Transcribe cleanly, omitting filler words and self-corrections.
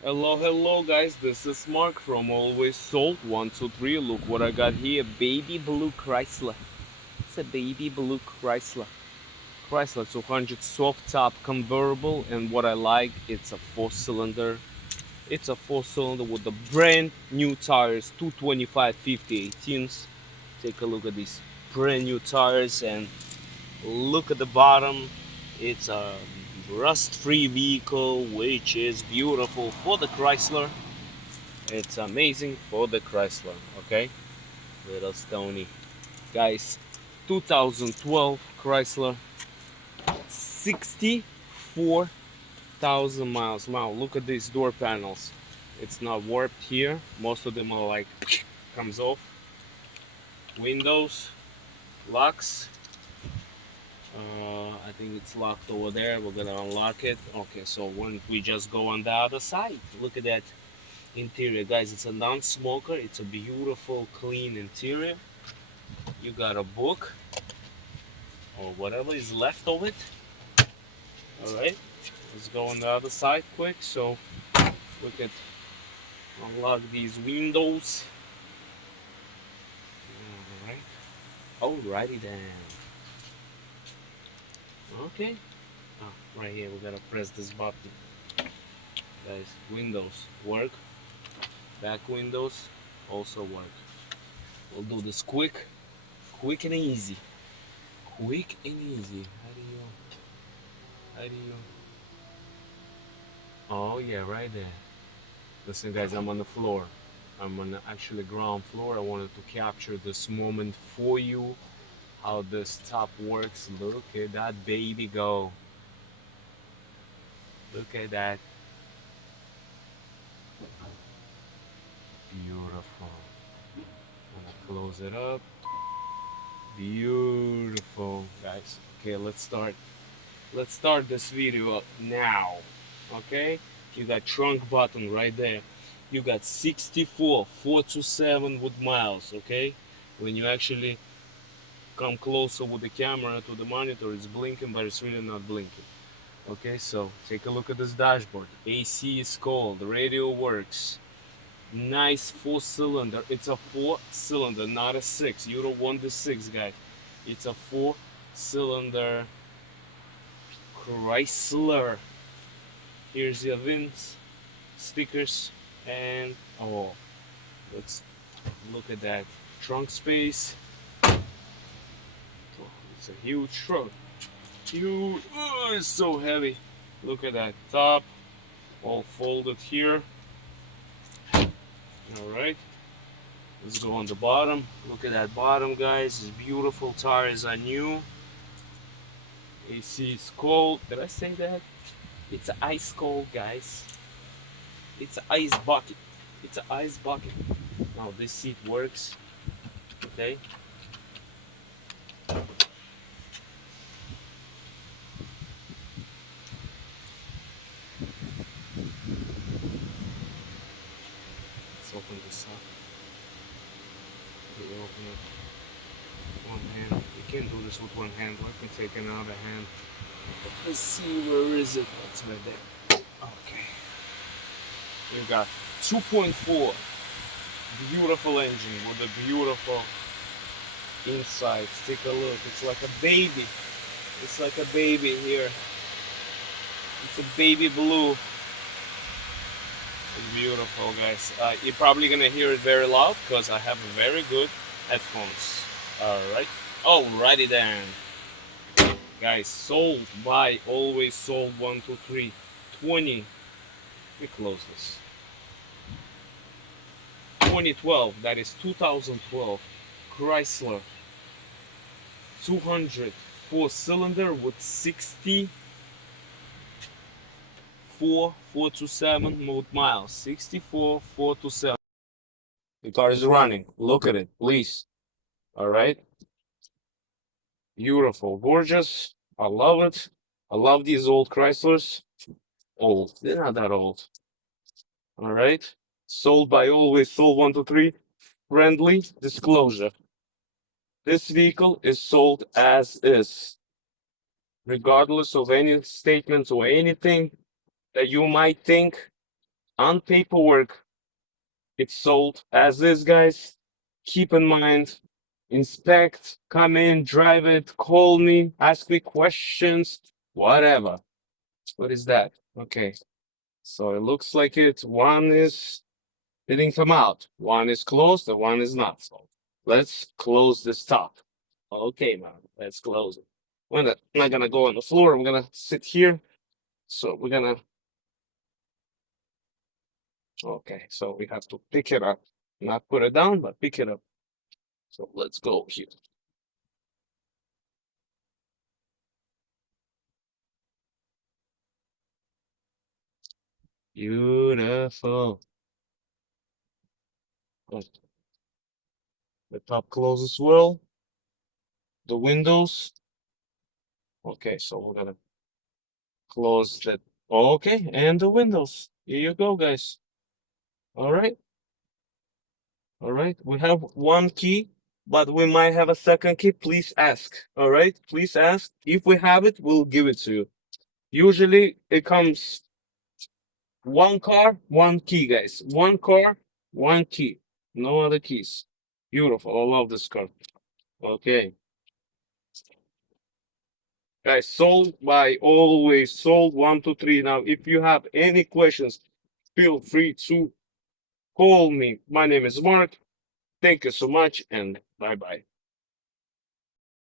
Hello guys, this is Mark from Always Sold 123. Look what I got here, baby blue Chrysler. It's a baby blue Chrysler. Chrysler 200 soft top convertible, and what I like, it's a four-cylinder. It's a four-cylinder with the brand new tires, 225 50 18s. Take a look at these brand new tires and look at the bottom. It's a rust-free vehicle, which is beautiful for the Chrysler. It's amazing for the Chrysler, okay? Little Stony. Guys, 2012 Chrysler, 64,000 miles. Wow, look at these door panels. It's not warped here. Most of them are like, comes off. Windows, locks. I think it's locked over there. We're gonna unlock it. Okay, so when we just go on the other side, look at that interior, guys. It's a non-smoker. It's a beautiful, clean interior. You got a book or whatever is left of it. All right, let's go on the other side quick so we can unlock these windows. All right, alrighty then. Okay, right here we gotta press this button, guys. Windows work, back windows also work. We'll do this quick and easy. Quick and easy. How do you? Oh yeah, right there. Listen, guys, I'm on the floor. I'm on the actually ground floor. I wanted to capture this moment for you, how this top works. Look at that baby go. Look at that. Beautiful. I'm gonna close it up. Beautiful, guys. Okay, let's start. Let's start this video up now. Okay? You got trunk button right there. You got 64, 427 with miles, okay? When you actually come closer with the camera to the monitor, it's blinking, but it's really not blinking. Okay, so take a look at this dashboard. AC is cold, the radio works. Nice four-cylinder. It's a four-cylinder, not a six. You don't want the six, guys. It's a four-cylinder Chrysler. Here's the VINs, stickers, and oh, let's look at that trunk space. It's a huge truck. Huge. Oh, it's so heavy. Look at that top, all folded here. All right. Let's go on the bottom. Look at that bottom, guys. It's beautiful. Tires are new. AC is cold. Did I say that? It's ice cold, guys. It's an ice bucket. It's an ice bucket. Now this seat works. Okay. Let's open this up. We open it. One hand. You can't do this with one hand. Let me take another hand. Let's see, where is it? That's right there. Okay. We've got 2.4. Beautiful engine with a beautiful insides. Take a look. It's like a baby. It's like a baby here. It's a baby blue. It's beautiful, guys. You're probably gonna hear it very loud because I have very good headphones. Alright. Alrighty then. Guys, sold by Always Sold 123 20. Let me close this. 2012, that is 2012 Chrysler 200 four-cylinder with 64 427 miles. 64 427. The car is running. Look at it, please. All right. Beautiful, gorgeous. I love it. I love these old Chryslers. Old. They're not that old. All right. Sold by Always Sold 123. Friendly disclosure. This vehicle is sold as is, regardless of any statements or anything that you might think. on paperwork. It's sold as is, guys. Keep in mind, inspect, come in, drive it, call me, ask me questions, whatever. What is that? Okay, so it looks like it. One is didn't come out. One is closed, and one is not. So let's close this top. Okay, man, let's close it. I'm not gonna go on the floor. I'm gonna sit here. So we're gonna. Okay, so we have to pick it up, not put it down, but pick it up. So let's go here. Beautiful. Oh, the top closes well. The windows. Okay, so we're gonna close that. Okay, and the windows. Here you go, guys. All right, all right. We have one key, but we might have a second key. Please ask. All right, please ask. If we have it, we'll give it to you. Usually, it comes one car, one key, guys. One car, one key. No other keys. Beautiful. I love this car. Okay. Guys, sold by Always Sold 123. Now, if you have any questions, feel free to call me. My name is Mark. Thank you so much, and bye bye.